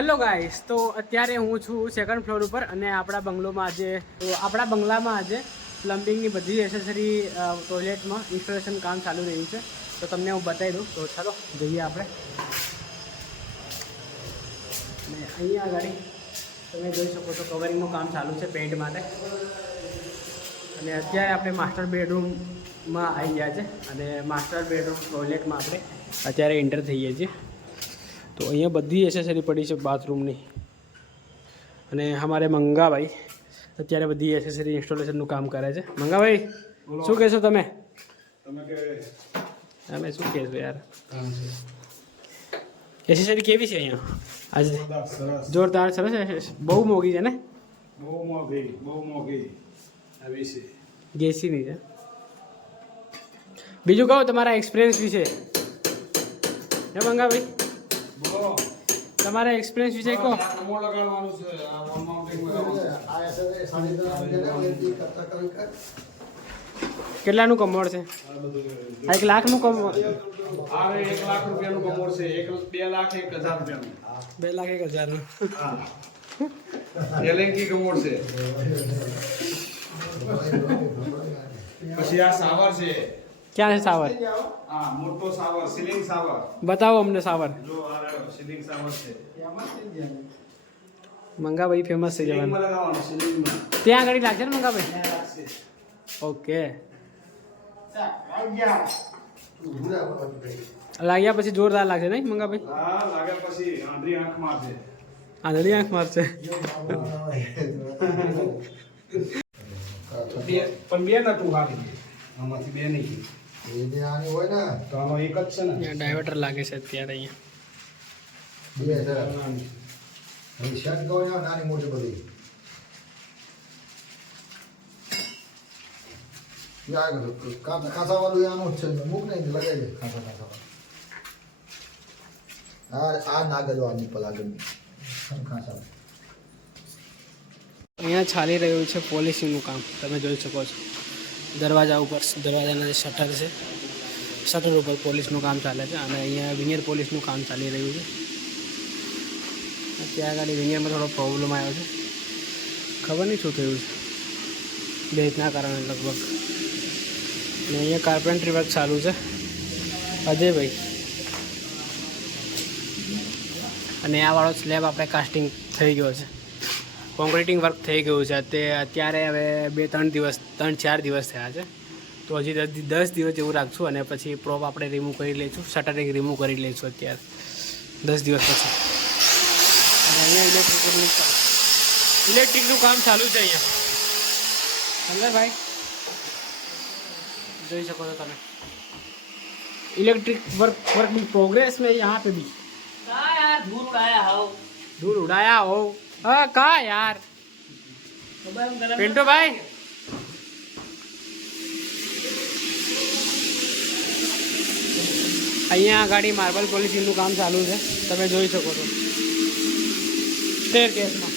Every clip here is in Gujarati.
હેલો ગાઈસ, તો અત્યારે હું છું સેકન્ડ ફ્લોર ઉપર અને આપણા બંગલામાં આજે પ્લમ્બિંગની બધી એસેસરી ટોયલેટમાં ઇન્સ્ટોલેશન કામ ચાલુ રહ્યું છે. તો તમને હું બતાવી દઉં. તો ચાલો જઈએ આપણે. અને અહીંયા આગળ તમે જોઈ શકો છો કવરિંગનું કામ ચાલુ છે પેઇન્ટ માટે. અને અત્યારે આપણે માસ્ટર બેડરૂમમાં આવી ગયા છે અને માસ્ટર બેડરૂમ ટોયલેટમાં આપણે અત્યારે એન્ટર થઈએ છીએ. તો અહીંયા બધી એસેસરી પડી છે બાથરૂમની. અને અમારે મંગાભાઈ અત્યારે બધી એસેસરી ઇન્સ્ટોલેશનનું કામ કરે છે. મંગાભાઈ શું કહેશો તમે શું કહેશો યાર? એસેસરી કેવી છે અહીંયા આજે? જોરદાર, સરસ. બહુ મોંઘી છે ને? બહુ મોંઘી આવી છે. ગેસીની છે. બીજું કહો તમારા એક્સપિરિયન્સ વિશે. હે મંગાભાઈ, તમારા એક્સપિરિયન્સ વિશે કહો. કેટલાનું કમોડ છે? 1 લાખનું કમોડ. 1 લાખ રૂપિયાનું કમોડ છે. 2 લાખ 1 હજાર રૂપિયાનું. 2 લાખ 1 હજારનું. એલેન્કી કમોડ છે. પછી આ સાવર છે. ક્યાં છે સાવર? હા, મોટો સાવર, સીલિંગ સાવર. બતાવો અમને સાવર. જો આ સીલિંગ સાવર છે. મંગાભાઈ ફેમસ છે જવાનું. સીલિંગમાં લગાવવાનું, સીલિંગમાં. ત્યાં આગળ લાગશે ને મંગાભાઈ? ઓકે. લાગ્યા પછી જોરદાર લાગશે નહીં મંગાભાઈ? હા, લાગ્યા પછી આંધળી આંખ મારશે. આંધળી આંખ મારશે. પણ 2 નટું હારી. આમાંથી 2 નહીં. તો આનો એક જ છે ને. અહીંયા ડાયવર્ટર લાગે છે અત્યારે અહીંયા. નાની મોટી બધી ખાસા વાળું આનું જ છે. મૂક નહીં લગાવી દે ખાસા. આ નાગલ આની પલાગની ખાસા. અહીંયા ચાલી રહ્યું છે પોલિશિંગનું કામ. તમે જોઈ શકો છો દરવાજા ઉપર, દરવાજાના જે શટર છે, શટર ઉપર પોલિશનું કામ ચાલે છે. અને અહીંયા વિનિયર પોલિશનું કામ ચાલી રહ્યું છે. ત્યાં આગળ વિનિયરમાં થોડો પ્રોબ્લેમ આવ્યો છે. ખબર નહીં શું થયું છે, ભેજના કારણે લગભગ. અને અહીંયા કાર્પેન્ટ્રી વર્ક ચાલુ છે અજયભાઈ. અને આ વાળો સ્લેબ આપણે કાસ્ટિંગ થઈ ગયો છે, કોન્ક્રીટિંગ વર્ક થઈ ગયું છે. અત્યારે હવે 3-4 દિવસ થયા છે. તો હજી 10 દિવસ જેવું રાખશું અને પછી પ્રોપ આપણે રિમૂવ કરી લઈશું, શટરિંગ રિમૂવ કરી લઈશું અત્યારે 10 દિવસ પછી. અને અહીંયા ઇલેક્ટ્રિકનું કામ ચાલુ છે અહીંયા. સમજાય ભાઈ? જોઈ શકો છો તમે इलेक्ट्रिक वर्क इन प्रोग्रेस में यहाँ पे भी. हाँ यार धूल उड़ाया हो. कहा यार पिंटू भाई? અહીંયા ગાડી માર્બલ પોલિશિંગનું કામ ચાલુ છે, તમે જોઈ શકો છો સ્ટેરકેસમાં.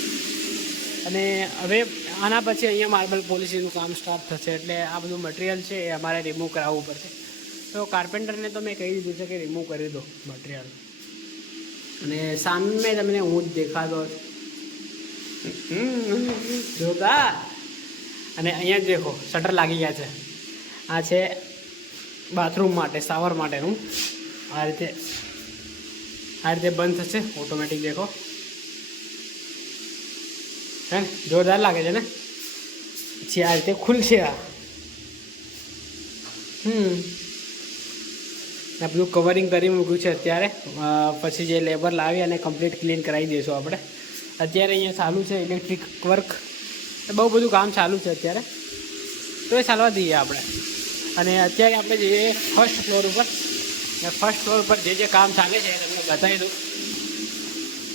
અને હવે આના પછી અહીંયા માર્બલ પોલિશિંગનું કામ સ્ટાર્ટ થશે. એટલે આ બધું મટીરિયલ છે એ અમારે રિમૂવ કરાવવું પડશે. તો કાર્પેન્ટરને તો મેં કહી દીધું છે કે રિમૂવ કરી દો મટીરિયલ. અને સામે તમને હું જ દેખાતો જોતા. અને અહીંયા જ દેખો શટર લાગી ગયા છે. આ છે બાથરૂમ માટે, શાવર માટેનું. આ રીતે બંધ થશે ઓટોમેટિક. દેખો હે, જોરદાર લાગે છે ને. પછી આ રીતે ખુલશે. આ આ બધું કવરિંગ કરી મૂક્યું છે અત્યારે. પછી જે લેબર લાવી અને કમ્પ્લીટ ક્લીન કરાવી દઈશું આપણે. અત્યારે અહીંયા ચાલુ છે ઇલેક્ટ્રિક વર્ક, બહુ બધું કામ ચાલુ છે અત્યારે. તો એ ચાલવા દઈએ આપણે. અને અત્યારે આપણે જઈએ ફર્સ્ટ ફ્લોર ઉપર. ફર્સ્ટ ફ્લોર ઉપર જે કામ ચાલે છે એ તમને બતાવી દઉં.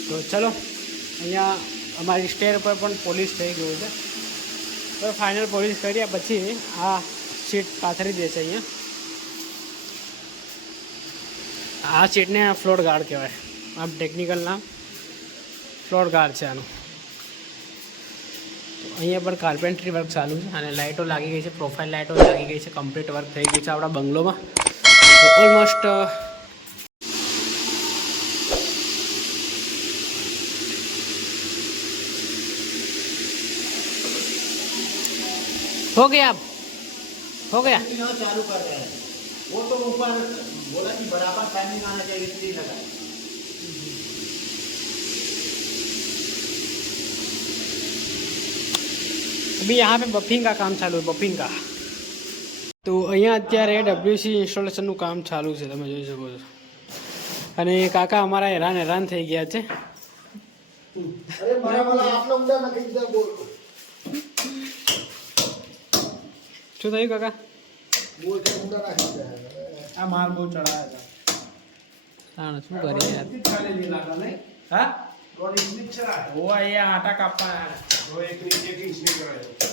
તો ચલો, અહીંયા અમારી સ્ટેર પર પણ પોલિશ થઈ ગયું છે. તો ફાઇનલ પોલિશ કર્યા પછી આ સીટ પાથરી દેશે અહીંયા. આ સીટને ફ્લોર ગાર્ડ કહેવાય. આમ ટેકનિકલ નામ ફ્લોર ગાર્ડ છે આનું. અહીંયા પણ કાર્પેન્ટ્રી વર્ક ચાલુ છે અને લાઇટો લાગી ગઈ છે, પ્રોફાઇલ લાઇટો લાગી ગઈ છે. કમ્પ્લીટ વર્ક થઈ ગયું છે આપણા બંગલોમાં. તો ઓલમોસ્ટ हो गया अब हो गया चालू कर रहे हैं वो तो ऊपर बोला कि बराबर टाइमिंग आना चाहिए इसलिए लगा अभी यहाँ पे बफिंग का काम चालू है बफिंग का તો અહીંયા અત્યારે ડબ્લ્યુસી ઇન્સ્ટોલેશનનું કામ ચાલુ છે તમે જોઈ શકો છો અને કાકા અમારા હેરાન થઈ ગયા છે अरे मारा वाला आप लोग उधर ना कहीं इधर बोल શું થયું કાકા बोल के उधर ना कहीं આ માલ બહુ ચડાયા હતા તાણ શું કરીએ યાર ચાલેલી લાગે નહીં હા રોડ ઇન્સ્ટિક છે ઓ અહીંયા આટા કાપવાના તો એક ઇન્સ્ટિક કરાયો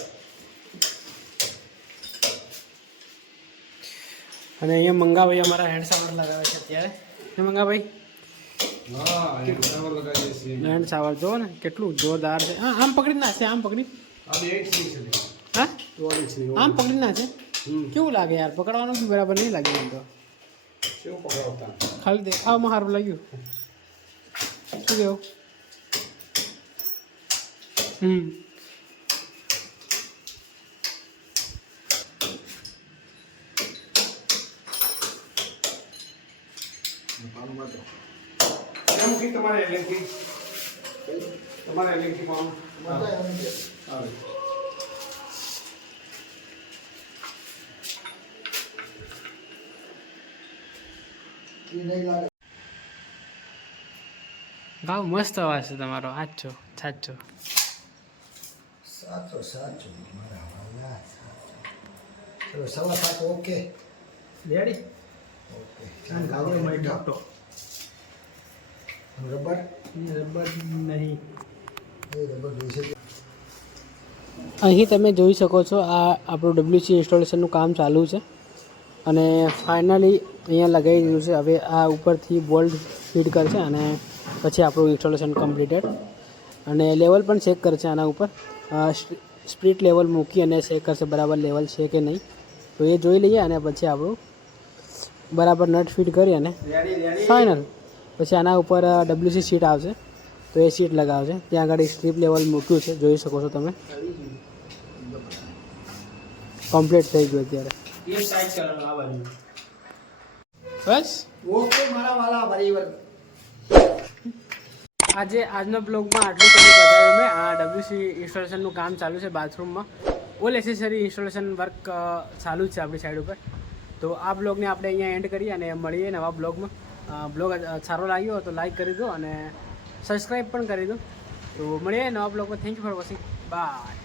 અને અહીંયા મંગાભાઈ અમારા હેન્ડ સાવર લગાવે છે અત્યારે ને મંગાભાઈ હા એ બરાબર લગાવીએ છીએ હેન્ડ સાવર જો ને કેટલું જોરદાર છે હા આમ પકડી નાખશે આમ પકડી આ બે ઇન્સ્ટિક છે હા રોડ છે આમ પકડી નાખશે કેવું લાગે યાર પકડવાનું બી બરાબર નહીં લાગે એમ તો કેવું પકડાવતા ખાલી દેખાવમાં સારું લાગ્યું શું કેવું એમ કે તમારે એલએનટી તમારે એલએનટી કોણ આવે ये नहीं लगा ભાવ મસ્ત અવાજ છે તમારો સાચો સાચો साचो साचो मारा वाला चलो 7:15 ओके રેડી ओके ગાવડે માં ઢાપતો रबर રબર નહીં ये रबर जैसे અહીં તમે જોઈ શકો છો આ આપણું ડબ્લ્યુસી ઇન્સ્ટોલેશનનું કામ ચાલુ છે અને ફાઇનલી અહીંયા લગાવી દીધું છે હવે આ ઉપરથી બોલ્ટ ફીડ કરશે અને પછી આપણું ઇન્સ્ટોલેશન કમ્પ્લીટેડ અને લેવલ પણ ચેક કરશે આના ઉપર સ્પ્લિટ લેવલ મૂકી અને ચેક કરશે બરાબર લેવલ છે કે નહીં તો એ જોઈ લઈએ અને પછી આપણું બરાબર નટ ફીટ કરી અને ફાઇનલ પછી આના ઉપર ડબ્લ્યુસી સીટ આવશે તો એ સીટ લગાવશે ત્યાં આગળ સ્ટ્રીપ લેવલ મૂક્યું છે જોઈ શકો છો તમે કમ્પ્લીટ થઈ ગયું અત્યારે બસ ओके मारा वाला बराबर આજનો બ્લોગમાં આટલું કરી બતાવ્યું મેં આ ડબ્લ્યુસી ઇન્સ્ટોલેશનનું કામ ચાલુ છે બાથરૂમમાં ઓલ એસેસરી ઇન્સ્ટોલેશન વર્ક ચાલુ જ છે આપણી સાઈડ ઉપર તો આ બ્લોગને આપણે અહીંયા એન્ડ કરીએ અને મળીએ નવા બ્લોગમાં બ્લોગ સારો લાગ્યો હોય તો લાઈક કરી દો અને સબસ્ક્રાઈબ પણ કરી દો તો મળીએ નવા બ્લોગમાં thank you for watching bye